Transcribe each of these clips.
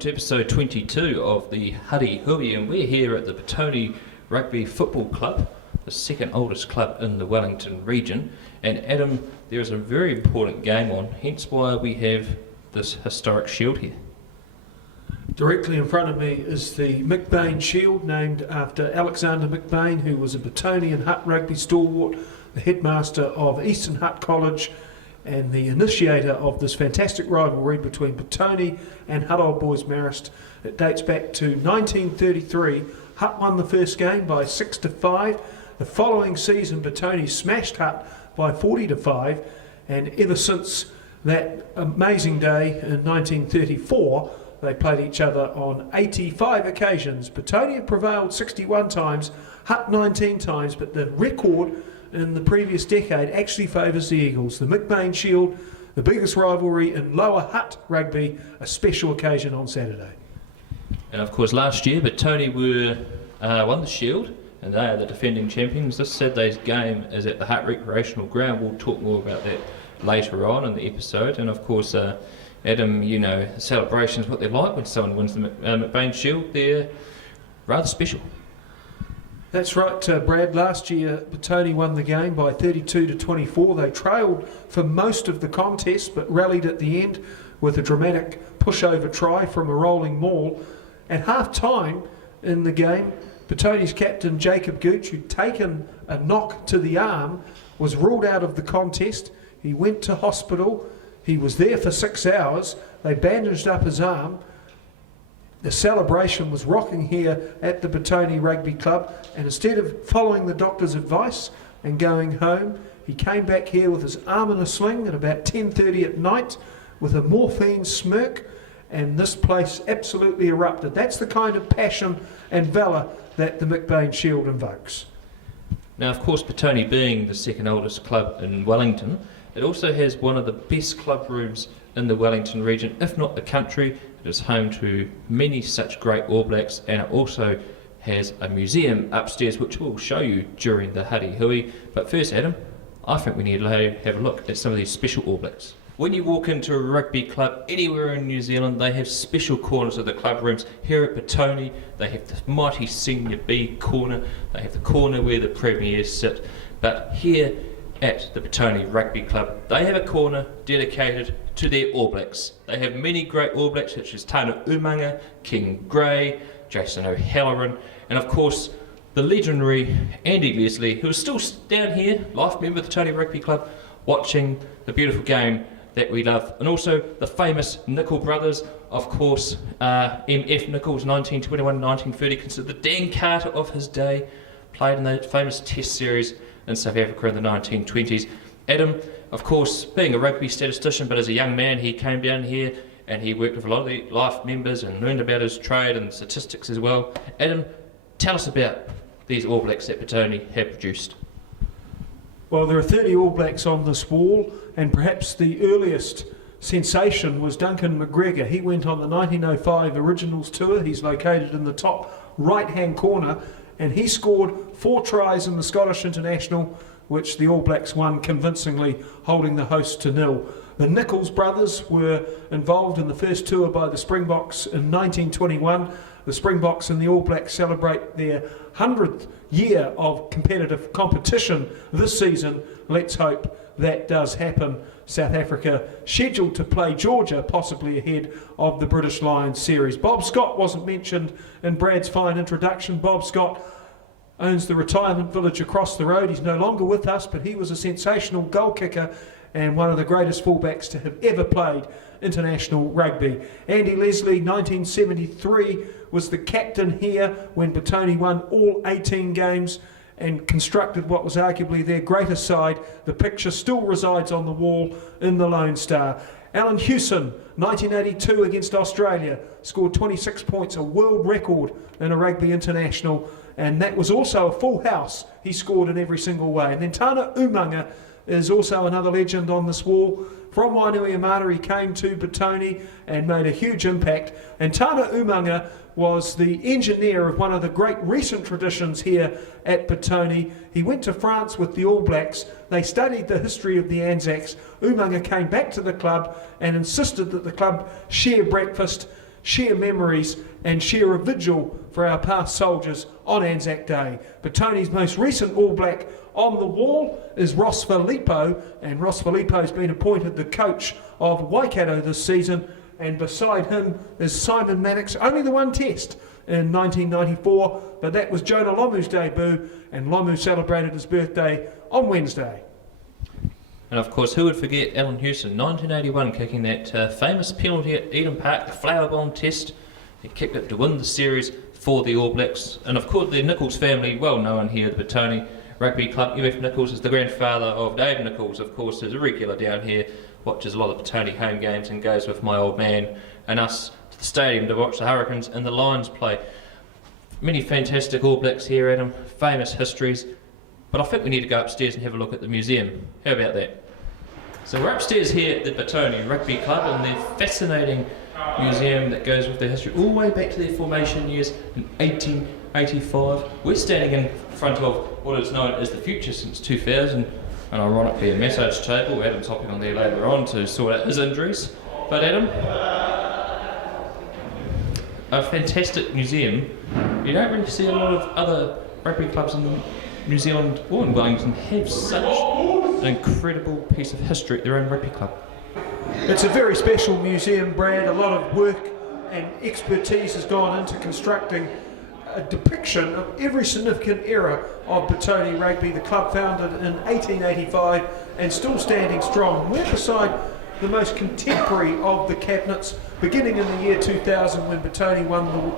welcome to episode 22 of the Huddy Hui, and we're here at the Petone Rugby Football Club, the second oldest club in the Wellington region. And Adam, there is a very important game on, hence why we have this historic shield here. Directly in front of me is the McBain Shield, named after Alexander McBain, who was a Petone and Hutt rugby stalwart, the headmaster of Eastern Hutt College, and the initiator of this fantastic rivalry between Petone and Hutt Old Boys Marist. It dates back to 1933. Hutt won the first game by 6-5. The following season, Petone smashed Hutt by 40-5, and ever since that amazing day in 1934, they played each other on 85 occasions. Petone had prevailed 61 times, Hutt 19 times, but the record in the previous decade actually favours the Eagles. The McBain Shield, the biggest rivalry in Lower Hutt rugby, a special occasion on Saturday. And of course last year Petone won the Shield, and they are the defending champions. This Saturday's game is at the Hutt Recreational Ground. We'll talk more about that later on in the episode. And of course, Adam, you know, the celebrations, what they're like when someone wins the McBain Shield, they're rather special. That's right, Brad. Last year, Petone won the game by 32-24. They trailed for most of the contest, but rallied at the end with a dramatic pushover try from a rolling maul. At half-time in the game, Petone's captain, Jacob Gooch, who'd taken a knock to the arm, was ruled out of the contest. He went to hospital. He was there for 6 hours. They bandaged up his arm. The celebration was rocking here at the Petone Rugby Club, and instead of following the doctor's advice and going home, he came back here with his arm in a sling at about 10:30 at night with a morphine smirk, and this place absolutely erupted. That's the kind of passion and valour that the McBain Shield invokes. Now, of course, Petone being the second oldest club in Wellington, it also has one of the best club rooms in the Wellington region, if not the country. It is home to many such great All Blacks, and it also has a museum upstairs which we'll show you during the Huddy Hui. But first, Adam, I think we need to have a look at some of these special All Blacks. When you walk into a rugby club anywhere in New Zealand, they have special corners of the club rooms. Here at Petone, they have the mighty Senior B corner, they have the corner where the premiers sit, but here at the Petone Rugby Club, they have a corner dedicated to their All Blacks. They have many great All Blacks such as Tana Umanga, King Gray, Jason O'Halloran, and of course the legendary Andy Leslie, who is still down here, life member of the Petone Rugby Club, watching the beautiful game that we love. And also the famous Nicol brothers, of course, M.F. Nichols, 1921-1930, considered the Dan Carter of his day, played in the famous Test series in South Africa in the 1920s. Adam, of course, being a rugby statistician, but as a young man he came down here and he worked with a lot of the life members and learned about his trade and statistics as well. Adam, tell us about these All Blacks that Petone have produced. Well, there are 30 All Blacks on this wall, and perhaps the earliest sensation was Duncan McGregor. He went on the 1905 Originals Tour. He's located in the top right-hand corner, and he scored 4 tries in the Scottish International, which the All Blacks won convincingly, holding the host to 0. The Nichols brothers were involved in the first tour by the Springboks in 1921. The Springboks and the All Blacks celebrate their 100th year of competitive competition this season. Let's hope that does happen. South Africa scheduled to play Georgia, possibly ahead of the British Lions series. Bob Scott wasn't mentioned in Brad's fine introduction. Bob Scott owns the retirement village across the road. He's no longer with us, but he was a sensational goal kicker and one of the greatest fullbacks to have ever played international rugby. Andy Leslie, 1973, was the captain here when Petone won all 18 games and constructed what was arguably their greatest side. The picture still resides on the wall in the Lone Star. Alan Hewson, 1982 against Australia, scored 26 points, a world record in a rugby international, and that was also a full house. He scored in every single way. And then Tana Umanga is also another legend on this wall. From Wainuiomata, he came to Petone and made a huge impact. And Tana Umanga was the engineer of one of the great recent traditions here at Petone. He went to France with the All Blacks. They studied the history of the Anzacs. Umanga came back to the club and insisted that the club share breakfast. share memories and share a vigil for our past soldiers on Anzac Day. Petone's most recent All Black on the wall is Ross Filippo, and Ross Filippo's been appointed the coach of Waikato this season, and beside him is Simon Mannix, only the one test in 1994, but that was Jonah Lomu's debut, and Lomu celebrated his birthday on Wednesday. And of course, who would forget Alan Hewson, 1981, kicking that famous penalty at Eden Park, the flower bomb test. He kicked it to win the series for the All Blacks. And of course, the Nichols family, well known here, the Petone Rugby Club. UF Nichols is the grandfather of Dave Nichols, of course, is a regular down here, watches a lot of Petone home games and goes with my old man and us to the stadium to watch the Hurricanes and the Lions play. Many fantastic All Blacks here, Adam, famous histories. But I think we need to go upstairs and have a look at the museum. How about that? So we're upstairs here at the Petone Rugby Club and their fascinating museum that goes with their history all the way back to their formation years in 1885. We're standing in front of what is known as the future since 2000, and ironically a massage table. Adam's hopping on there later on to sort out his injuries. But Adam, a fantastic museum. You don't really see a lot of other rugby clubs in New Zealand or in Wellington have such an incredible piece of history at their own rugby club. It's a very special museum, Brad. A lot of work and expertise has gone into constructing a depiction of every significant era of Petone Rugby, the club founded in 1885 and still standing strong. We're beside the most contemporary of the cabinets, beginning in the year 2000 when Petone won the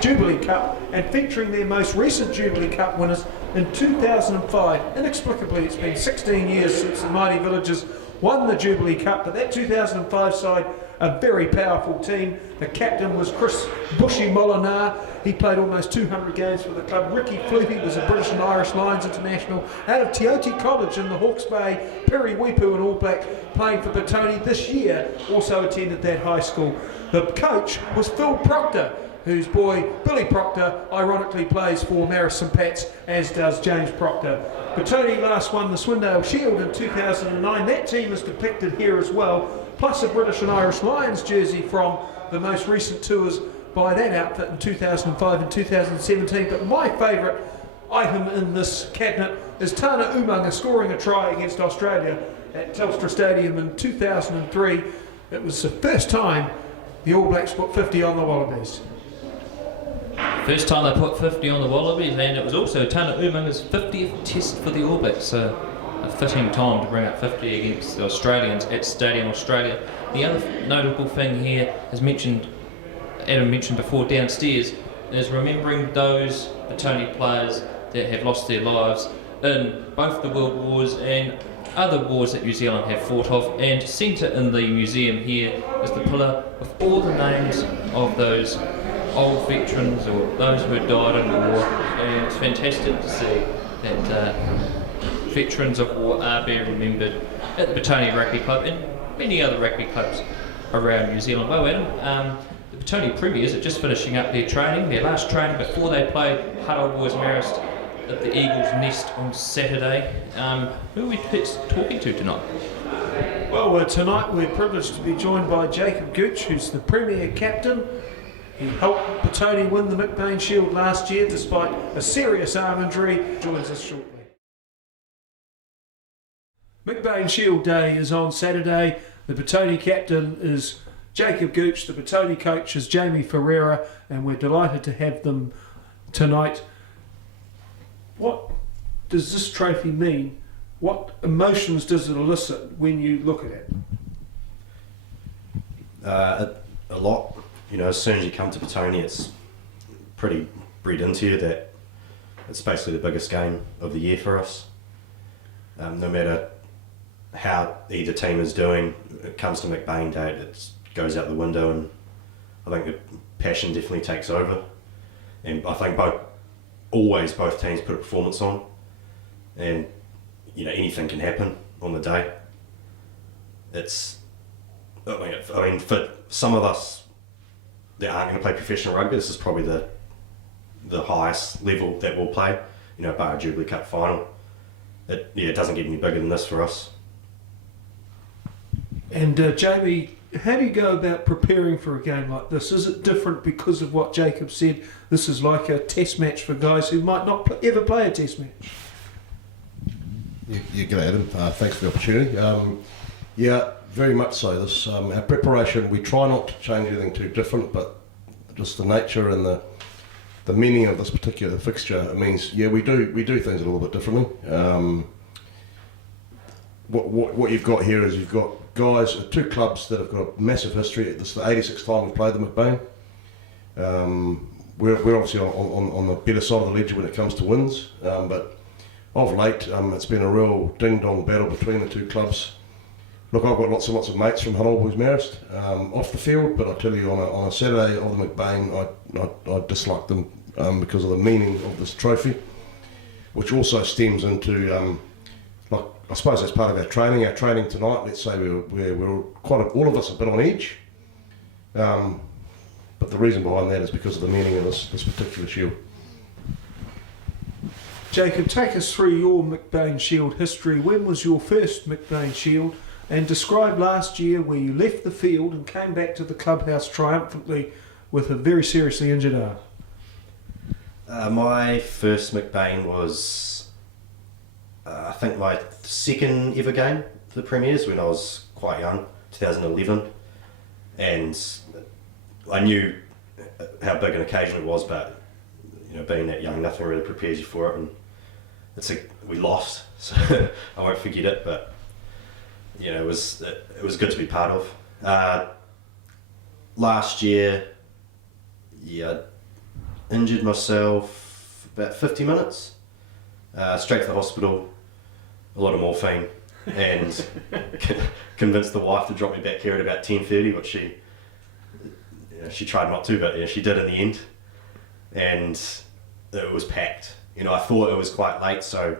Jubilee Cup, and featuring their most recent Jubilee Cup winners in 2005. Inexplicably, it's been 16 years since the Mighty Villagers won the Jubilee Cup, but that 2005 side, a very powerful team. The captain was Chris Bushy Molinar. He played almost 200 games for the club. Ricky Flutie was a British and Irish Lions international out of Te Oti College in the Hawke's Bay. Perry Wipu, an All Black playing for Petone this year, also attended that high school. The coach was Phil Proctor, whose boy Billy Proctor ironically plays for Marist and Pats, as does James Proctor. Petone last won the Swindale Shield in 2009. That team is depicted here as well, plus a British and Irish Lions jersey from the most recent tours by that outfit in 2005 and 2017. But my favourite item in this cabinet is Tana Umaga scoring a try against Australia at Telstra Stadium in 2003. It was the first time the All Blacks put 50 on the Wallabies. First time they put 50 on the Wallabies, and it was also Tana Umaga's 50th test for the All Blacks. So a fitting time to bring up 50 against the Australians at Stadium Australia. The other notable thing here, as Adam mentioned before downstairs, is remembering those Petone players that have lost their lives in both the World Wars and other wars that New Zealand have fought off. And centre in the museum here is the pillar with all the names of those old veterans or those who had died in the war, and it's fantastic to see that veterans of war are being remembered at the Petone Rugby Club and many other rugby clubs around New Zealand. Well, Adam, the Petone Premiers are just finishing up their training, their last training before they play Hutt Boys Marist at the Eagles Nest on Saturday. Who are we talking to tonight? Well, tonight we're privileged to be joined by Jacob Gooch, who's the Premier Captain. He helped Petone win the McBain Shield last year despite a serious arm injury. Joins us shortly. McBain Shield Day is on Saturday. The Petone captain is Jacob Gooch. The Petone coach is Jamie Ferreira, and we're delighted to have them tonight. What does this trophy mean? What emotions does it elicit when you look at it? A lot. You know, as soon as you come to Petone, it's pretty bred into you that it's basically the biggest game of the year for us. No matter how either team is doing, it comes to McBain Day, it goes out the window, and I think the passion definitely takes over. And I think both teams put a performance on, and you know, anything can happen on the day. I mean, for some of us that aren't going to play professional rugby, this is probably the highest level that we'll play, you know, bar a Jubilee Cup final. It doesn't get any bigger than this for us. And Jamie, How do you go about preparing for a game like this? Is it different because of what Jacob said? This is like a test match for guys who might not ever play a test match. Yeah, g'day Adam. Thanks for the opportunity. Yeah, very much so. This our preparation, we try not to change anything too different, but just the nature and the meaning of this particular fixture, it means, yeah, we do things a little bit differently. What you've got here is you've got guys, two clubs that have got a massive history. This is the 86th time we've played the McBain. We're obviously on the better side of the ledger when it comes to wins, but of late it's been a real ding-dong battle between the two clubs. Look, I've got lots and lots of mates from Huddy Hui Marist off the field, but I tell you, on a Saturday of the McBain, I dislike them because of the meaning of this trophy, which also stems into, like, I suppose that's part of our training. Our training tonight, let's say we're all of us a bit on edge, but the reason behind that is because of the meaning of this particular shield. Jacob, take us through your McBain Shield history. When was your first McBain Shield? And describe last year where you left the field and came back to the clubhouse triumphantly with a very seriously injured arm. My first McBain was, I think, my second ever game for the Premiers when I was quite young, 2011. And I knew how big an occasion it was, but being that young, nothing really prepares you for it. And we lost, so I won't forget it. But it was good to be part of. Last year, injured myself about 50 minutes, straight to the hospital, a lot of morphine, and convinced the wife to drop me back here at about 10:30, which she tried not to, but she did in the end, and it was packed. I thought it was quite late, so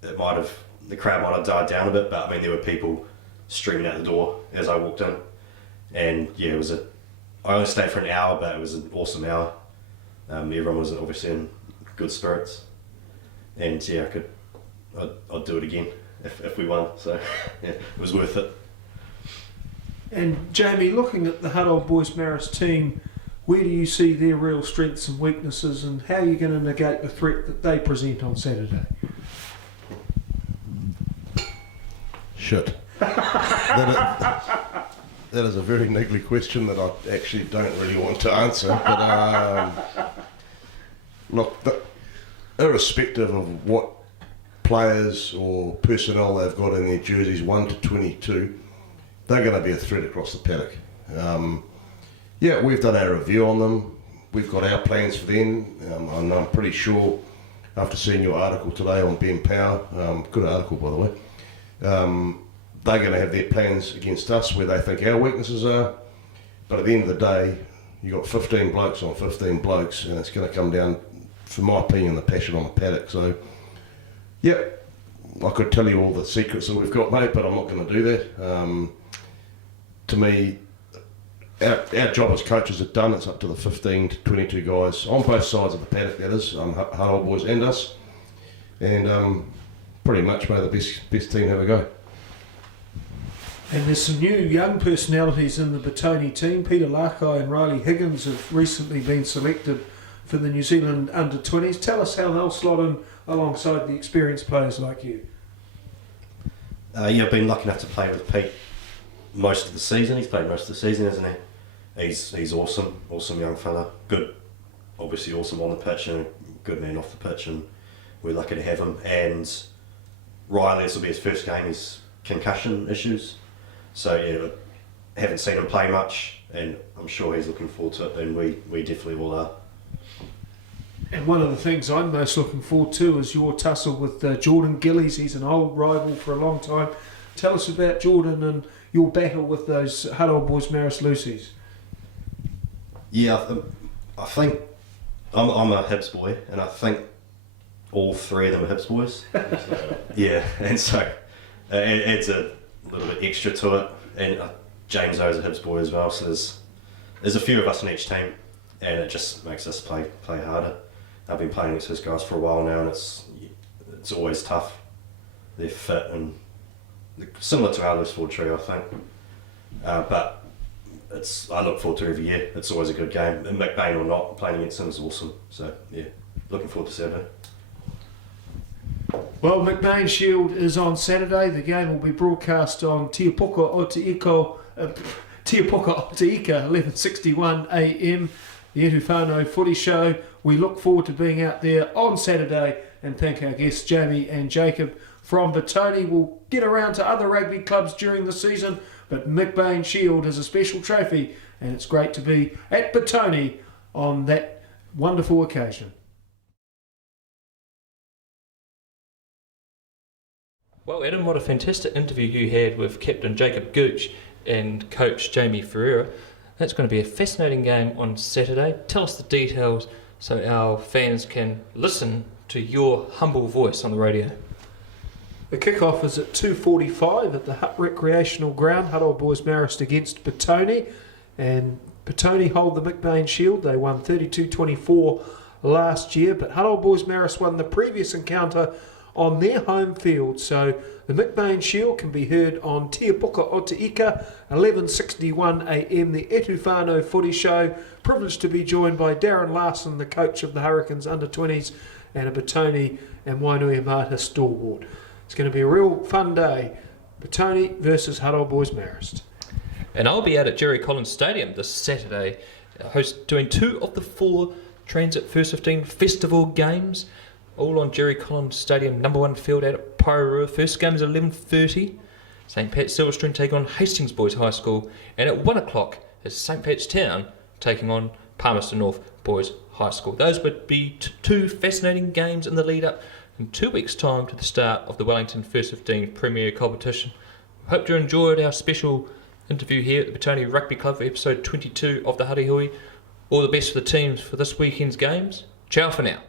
the crowd might have died down a bit, but I mean there were people streaming out the door as I walked in, and I only stayed for an hour, but it was an awesome hour. Everyone was obviously in good spirits, and I'd do it again if we won. So it was worth it. And Jamie, looking at the Huddy Hui Marist team, where do you see their real strengths and weaknesses, and how are you going to negate the threat that they present on Saturday? Shit. That is a very niggly question that I actually don't really want to answer. But look, irrespective of what players or personnel they've got in their jerseys 1 to 22, they're going to be a threat across the paddock. We've done our review on them. We've got our plans for them. And I'm pretty sure, after seeing your article today on Ben Power, good article by the way, they're going to have their plans against us where they think our weaknesses are. But at the end of the day, you've got 15 blokes on 15 blokes, and it's going to come down, for my opinion, the passion on the paddock. So, I could tell you all the secrets that we've got, mate, but I'm not going to do that. To me, our job as coaches is done. It's up to the 15 to 22 guys on both sides of the paddock, that is, Huddy boys and us. And pretty much, mate, the best team have a go. And there's some new young personalities in the Petone team. Peter Larkin and Riley Higgins have recently been selected for the New Zealand under-20s. Tell us how they'll slot in alongside the experienced players like you. I've been lucky enough to play with Pete most of the season. He's played most of the season, hasn't he? He's awesome young fella. Good, obviously awesome on the pitch and a good man off the pitch, and we're lucky to have him. And Riley, this will be his first game. He's concussion issues. So haven't seen him play much, and I'm sure he's looking forward to it, and we definitely all are. And one of the things I'm most looking forward to is your tussle with Jordan Gillies. He's an old rival for a long time. Tell us about Jordan and your battle with those Huddy Hui Marist Lucies. Yeah, I think I'm a Hibs boy, and I think all three of them are Hibs boys. And so it adds a little bit extra to it, and James O's a Hibs boy as well, so there's a few of us in each team, and it just makes us play harder. I've been playing against those guys for a while now, and it's always tough. They're fit and similar to our loose forward trio, I think, but I look forward to every year. It's always a good game. And McBain or not, playing against him is awesome. So yeah, looking forward to Saturday. Well, McBain Shield is on Saturday. The game will be broadcast on Te Puka o Te Ika, 11:61 a.m. The Etu Whānau Footy Show. We look forward to being out there on Saturday and thank our guests Jamie and Jacob from Petone. We'll get around to other rugby clubs during the season, but McBain Shield is a special trophy and it's great to be at Petone on that wonderful occasion. Well, Adam, what a fantastic interview you had with Captain Jacob Gooch and Coach Jamie Ferreira. That's going to be a fascinating game on Saturday. Tell us the details so our fans can listen to your humble voice on the radio. The kick-off is at 2:45 at the Hutt Recreational Ground. Hutt Old Boys Marist against Petone. And Petone hold the McBain Shield. They won 32-24 last year, but Hutt Old Boys Marist won the previous encounter on their home field. So the McBain Shield can be heard on Te Puka o Te Ika, 11:61 a.m. The Etu Whānau Footy Show. Privileged to be joined by Darren Larkin, the coach of the Hurricanes under-20s, and a Petone and Wainuiomata stalwart. It's going to be a real fun day. Petone versus Hutt Old Boys Marist. And I'll be out at Jerry Collins Stadium this Saturday, doing 2 of the 4 Transit First 15 Festival games, all on Jerry Collins Stadium, number 1 field out at Ferreira. First game is 11:30. St Pat's Silverstone taking on Hastings Boys High School, and at 1 o'clock is St Pat's Town taking on Palmerston North Boys High School. Those would be 2 fascinating games in the lead up in 2 weeks' time to the start of the Wellington First 15 Premier Competition. Hope you enjoyed our special interview here at the Petone Rugby Club for episode 22 of the Huddy Hui. All the best for the teams for this weekend's games. Ciao for now.